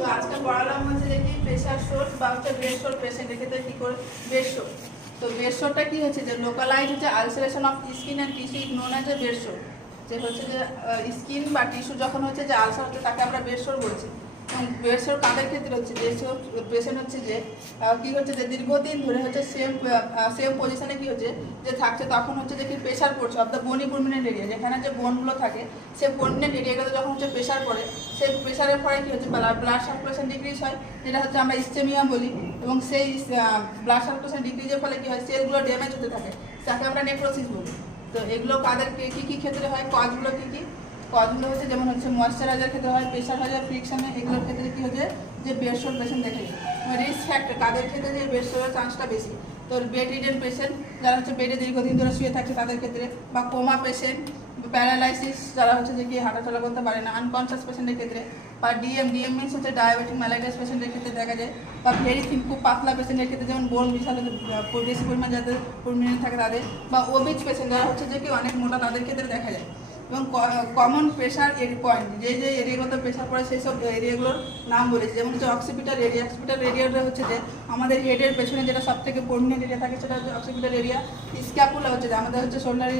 তো আজকে পড়ালাম হচ্ছে যে কি প্রেশার সোর্স বা হচ্ছে ব্রেড সোর পেশেন্টের ক্ষেত্রে কি করে ব্রেড সোর। তো ব্রেড সোরটা কি হচ্ছে যে লোকালাইজ হচ্ছে ulceration of skin and tissue is known as a bed sore. যে হচ্ছে যে স্কিন বা টিস্যু যখন হচ্ছে যে আলসার হচ্ছে তাকে আমরা ব্রেড সোর বলছি। এবং ব্রেড সোর কাদের ক্ষেত্রে হচ্ছে যে পেশেন্ট হচ্ছে যে কি হচ্ছে যে দীর্ঘদিন ধরে হচ্ছে সেম পজিশনে কি হচ্ছে যে থাকছে, তখন হচ্ছে যে কি প্রেশার পড়ছে অফ দ্য বোনি পার্মিনেন্ট এরিয়া, যেখানে যে বোনগুলো থাকে সে পার্মিনেন্ট এরিয়াগুলো যখন হচ্ছে প্রেশার পড়ে, সেই প্রেশারের ফলে কি হচ্ছে ব্লাড সার্কুলেশন ডিক্রিজ হয়, যেটা হচ্ছে আমরা ইস্টেমিয়া বলি। এবং সেই ব্লাড সার্কুলেশন ডিক্রিজের ফলে কি হয়, সেলগুলো ড্যামেজ হতে থাকে, তাকে আমরা নেক্রোসিস বলি। তো এগুলো কাদের কী কী ক্ষেত্রে হয়, কজগুলো কী কী কজগুলো হচ্ছে যেমন হচ্ছে ময়েশ্চারাইজার ক্ষেত্রে হয়, প্রেশার হয়, ফ্রিকশনে, এগুলোর ক্ষেত্রে কী হচ্ছে যে বেড সোর পেশেন্ট দেখা যায়। রিস্ক ফ্যাক্টর কাদের ক্ষেত্রে যে বেড সোরের চান্সটা বেশি, তো বেড রিডেন পেশেন্ট যারা হচ্ছে বেডে দীর্ঘদিন ধরে শুয়ে থাকে তাদের ক্ষেত্রে, বা কোমা পেশেন্ট, প্যারালাইসিস যারা হচ্ছে যে কি হাঁটাচলা করতে পারে না, আনকনসিয়াস পেশেন্টের ক্ষেত্রে, বা ডিএম মিনস হচ্ছে ডায়াবেটিক ম্যালাইটাস পেশেন্টের ক্ষেত্রে দেখা যায়, বা ভেরি থিন খুব পাতলা পেশেন্টের ক্ষেত্রে যেমন বোন বিশাল বেশি পরিমাণ যাদের পরিমাণে থাকে তাদের, বা ওবিজ পেশেন্ট যারা হচ্ছে যে কি অনেক মোটা তাদের ক্ষেত্রে দেখা যায়। এবং কমন প্রেশার পয়েন্ট যে যে এরিয়াগুলোতে প্রেশার পড়ে সেই সব এরিয়াগুলোর নাম বলেছে, যেমন হচ্ছে অক্সিপিটাল এরিয়া। অক্সিপিটাল এরিয়াটা হচ্ছে যে আমাদের হেডের পেছনে যেটা সব থেকে প্রমিনেন্ট এরিয়া থাকে সেটা হচ্ছে অক্সিপিটাল এরিয়া। স্ক্যাপুলা হচ্ছে যে আমাদের হচ্ছে শোল্ডার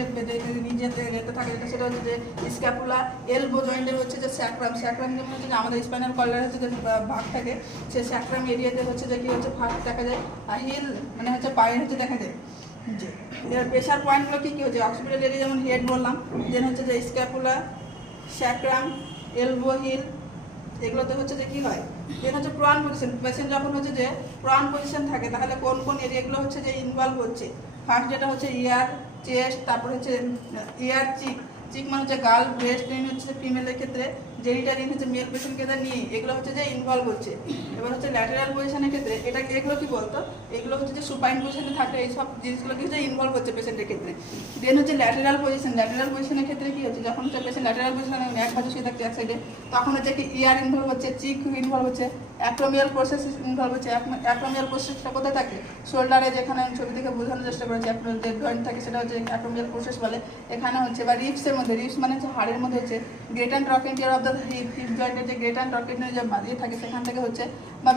নিজেতে রেতে থাকে সেটা হচ্ছে যে স্ক্যাপুলা। এলবো জয়েন্টের হচ্ছে যে স্যাক্রাম। স্যাক্রাম যেমন হচ্ছে যে আমাদের স্পাইনাল কর্ডের হচ্ছে যে ভাগ থাকে, সেই স্যাক্রাম এরিয়াতে হচ্ছে যে কি হচ্ছে ফার্স্ট দেখা যায়। আর হিল মানে হচ্ছে পায়ে হচ্ছে দেখা যায়। প্রেশার পয়েন্টগুলো কী কী হচ্ছে, অক্সিপিটাল এরিয়া যেমন হেড বললাম, দেন হচ্ছে যে স্ক্যাপুলা, স্যাক্রাম, এলবো, হিল, এগুলোতে হচ্ছে যে কী হয়। দেন হচ্ছে প্রন পজিশন। পেশেন্ট যখন হচ্ছে যে প্রন পজিশন থাকে তাহলে কোন কোন এরিয়াগুলো হচ্ছে যে ইনভলভ হচ্ছে। ফার্স্ট যেটা হচ্ছে ইয়ার, চেস্ট, তারপর হচ্ছে ইয়ার, চিক মানে হচ্ছে গার্ল, ব্রেস্ট হচ্ছে ফিমেলের ক্ষেত্রে, জেনিটালিন হচ্ছে মেল পেশেন্ট ক্ষেত্রে নিয়ে এগুলো হচ্ছে যে ইনভলভ হচ্ছে। এবার হচ্ছে ল্যাটেরাল পজিশনের ক্ষেত্রে এগুলো কি বলতো, এগুলো হচ্ছে যে সুপাইন পজিশনে থাকলে এই সব জিনিসগুলো কি হচ্ছে ইনভলভ হচ্ছে পেশেন্টের ক্ষেত্রে। দেন হচ্ছে ল্যাটেরাল পজিশনের ক্ষেত্রে কি হচ্ছে, যখন হচ্ছে পেশেন্ট ল্যাটেরাল পজিশনে এক পাশে শুয়ে থাকছে এক সাইডে, তখন হচ্ছে কি ইয়ার ইনভলভ হচ্ছে, চিক ইনভলভ হচ্ছে, অ্যাক্রোমিয়াল প্রসেস ইনভলভ হচ্ছে। অ্যাক্রোমিয়াল প্রসেসটা কোথায় থাকে, শোল্ডারে, যেখানে আমি ছবি থেকে বোঝানোর চেষ্টা করেছি যে জয়েন্ট থাকে সেটা হচ্ছে অ্যাক্রোমিয়াল প্রসেস বলে। এখানে হচ্ছে বা রিপসের মধ্যে, রিপস মানে হচ্ছে হাড়ের মধ্যে হচ্ছে great and trochanter of the hip জয়েন্টের যে গ্রেট অ্যান্ড ট্রকেন্টিয়ার যে ইয়ে থাকে সেখান থেকে হচ্ছে, বা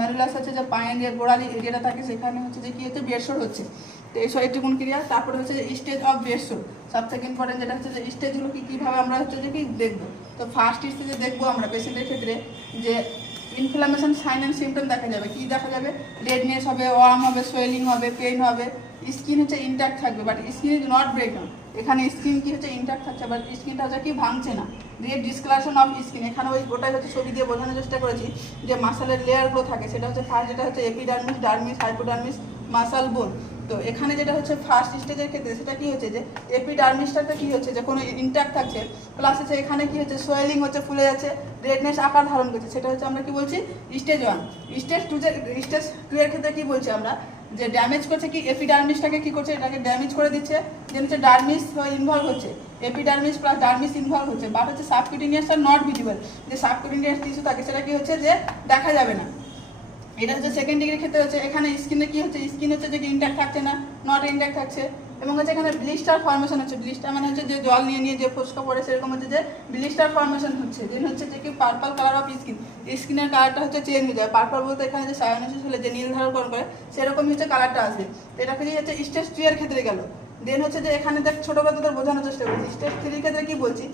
ম্যারুলাস হচ্ছে যে পায়ের যে গোড়ালি এরিয়াটা থাকে সেখানে হচ্ছে যে কি হচ্ছে বেড সোর হচ্ছে। তো এই এটুকুন ক্রিয়া। তারপরে হচ্ছে যে স্টেজ অফ বেড সোর, সব থেকে ইম্পর্টেন্ট যেটা হচ্ছে যে স্টেজগুলো কীভাবে আমরা হচ্ছে যে কি দেখবো। তো ফার্স্ট স্টেজে দেখবো আমরা পেশেন্টের ক্ষেত্রে যে ইনফ্লামেশন সাইন অ্যান্ড সিমটম দেখা যাবে। কি দেখা যাবে, রেডনেস হবে, ওয়ার্ম হবে, সোয়েলিং হবে, পেইন হবে, স্কিন হচ্ছে ইনট্যাক্ট থাকবে, but skin is not break down. এখানে স্কিন কি হচ্ছে ইনট্যাক্ট থাকছে, বাট স্কিনটা হচ্ছে কি ভাঙছে না। রেড ডিসকালারেশন অফ স্কিন, এখানে ওটাই হচ্ছে ছবি দিয়ে বোঝানোর চেষ্টা করেছি যে মাসালের লেয়ারগুলো থাকে, সেটা হচ্ছে ফার্স্ট যেটা হচ্ছে এপিডার্মিস, ডার্মিস, হাইপোডার্মিস, মাসাল বোন। তো এখানে যেটা হচ্ছে ফার্স্ট স্টেজের ক্ষেত্রে সেটা কি হচ্ছে যে এপিডার্মিসটাতে কি হচ্ছে যে কোনো ইনট্যাক্ট থাকছে, প্লাস হচ্ছে এখানে কি হচ্ছে সোয়েলিং হচ্ছে, ফুলে যাচ্ছে, রেডনেস আকার ধারণ করছে, সেটা হচ্ছে আমরা কি বলছি স্টেজ 1। স্টেজ 2 এর ক্ষেত্রে কি বলছি আমরা, যে ড্যামেজ করছে কি এপিডার্মিসটাকে কি করছে, এটাকে ড্যামেজ করে দিচ্ছে, যেন হচ্ছে ডার্মিস ইনভলভ হচ্ছে, এপিডার্মিস প্লাস ডার্মিস ইনভলভ হচ্ছে, বাট হচ্ছে সাবকিউটেনিয়াস আর নট ভিজিবল। যে সাবকিউটেনিয়াস টিস্যু থাকে সেটা কি হচ্ছে যে দেখা যাবে না। এটা হচ্ছে সেকেন্ড ডিগ্রির ক্ষেত্রে হচ্ছে এখানে স্কিনে কি হচ্ছে, স্কিন হচ্ছে যে ইনট্যাক্ট থাকছে না, নট ইনট্যাক্ট থাকছে। এবং হচ্ছে এখানে ব্লিস্টার ফর্মেশন হচ্ছে, ব্লিস্টার মানে হচ্ছে যে জল নিয়ে যে ফোস্কা পড়ে সেরকম হচ্ছে যে ব্লিস্টার ফর্মেশন হচ্ছে। দেন হচ্ছে যে কি পার্পল কালার অফ স্কিনের কালারটা হচ্ছে চেঞ্জ হয়ে যায়। পার্পল বলতে এখানে যে সায়ানোসিস হলে যে নীল ধারণ করে সেরকমই হচ্ছে কালারটা আসবে। তো এটা কি হচ্ছে স্টেজ 2 এর ক্ষেত্রে গেল। দেন হচ্ছে যে এখানে দেখ ছোটোবেলা তোদের বোঝানোর চেষ্টা করছি। স্টেজ 3 এর ক্ষেত্রে কি বলছি,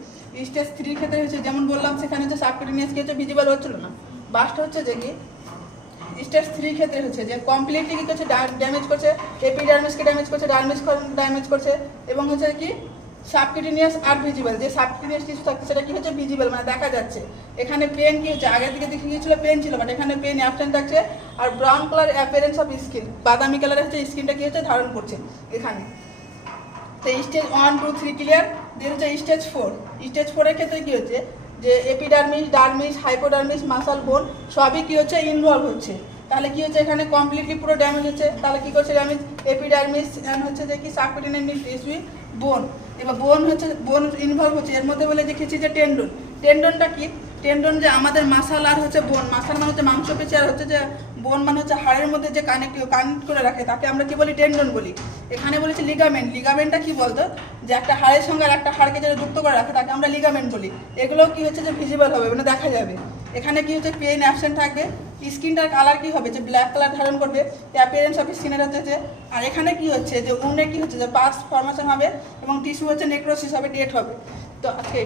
স্টেজ 3 এর ক্ষেত্রে হচ্ছে যেমন বললাম সেখানে হচ্ছে সাবকিউটেনিয়াস কি হচ্ছে ভিজিবল হচ্ছিল না, বাস্ট হচ্ছে যে কি স্টেজ 3 ক্ষেত্রে হচ্ছে যে কমপ্লিটলি কি করছে ড্যামেজ করছে, এপিডার্মিসকে ড্যামেজ করছে, ডার্মিস ড্যামেজ করছে, এবং হচ্ছে কি সাবকিউটেনিয়াস আর ভিজিবল, যে সাবকিউটেনিয়াস টিস্যু থাকছে সেটা কি হচ্ছে ভিজিবল মানে দেখা যাচ্ছে। এখানে পেন কি হচ্ছে, আগের দিকে দেখে গিয়েছিল পেন ছিল, বাট এখানে পেন অ্যাবসেন্ট থাকছে। আর brown colour appearance of skin, বাদামি কালার হচ্ছে স্কিনটা কি হচ্ছে ধারণ করছে এখানে। তো স্টেজ 1, 2, 3 ক্লিয়ার। দেন হচ্ছে স্টেজ 4। স্টেজ 4 এর ক্ষেত্রে কি হচ্ছে যে এপিডার্মিস, ডার্মিস, হাইপোডার্মিস, মাসাল বোন সবই কি হচ্ছে ইনভলভ হচ্ছে। তাহলে কি হচ্ছে এখানে কমপ্লিটলি পুরো ড্যামেজ হচ্ছে। তাহলে কি করছে ড্যামেজ, এপিডার্মিস হচ্ছে যে কি সাবকিউটেনিয়াস টিস্যু, বোন। এবার বোন ইনভলভ হচ্ছে। এর মধ্যে বলে দেখেছি যে টেন্ডনটা কি, টেন্ডন যে আমাদের মাসাল আর হচ্ছে বোন, মাসাল মানে হচ্ছে মাংসপেশি, আর হচ্ছে যে বোন মানে হচ্ছে হাড়ের মধ্যে যে কানেক্ট করে রাখে তাকে আমরা কি বলি টেন্ডন বলি। এখানে বলেছি লিগামেন্টটা কি বলতো, যে একটা হাড়ের সঙ্গে আর একটা হাড়কে যেটা যুক্ত করে রাখে তাকে আমরা লিগামেন্ট বলি। এগুলো কি হচ্ছে যে ভিজিবল হবে মানে দেখা যাবে। এখানে কি হচ্ছে পেইন অ্যাবসেন্ট থাকবে, স্কিনটার কালার কি হবে যে ব্ল্যাক কালার ধারণ করবে, অ্যাপিয়ারেন্স অফ স্কিনের হচ্ছে। আর এখানে কি হচ্ছে যে উন্ডে কি হচ্ছে যে পাস ফর্মেশন হবে এবং টিস্যু হচ্ছে নেক্রোসিস হবে, ডেট হবে। তো আজকে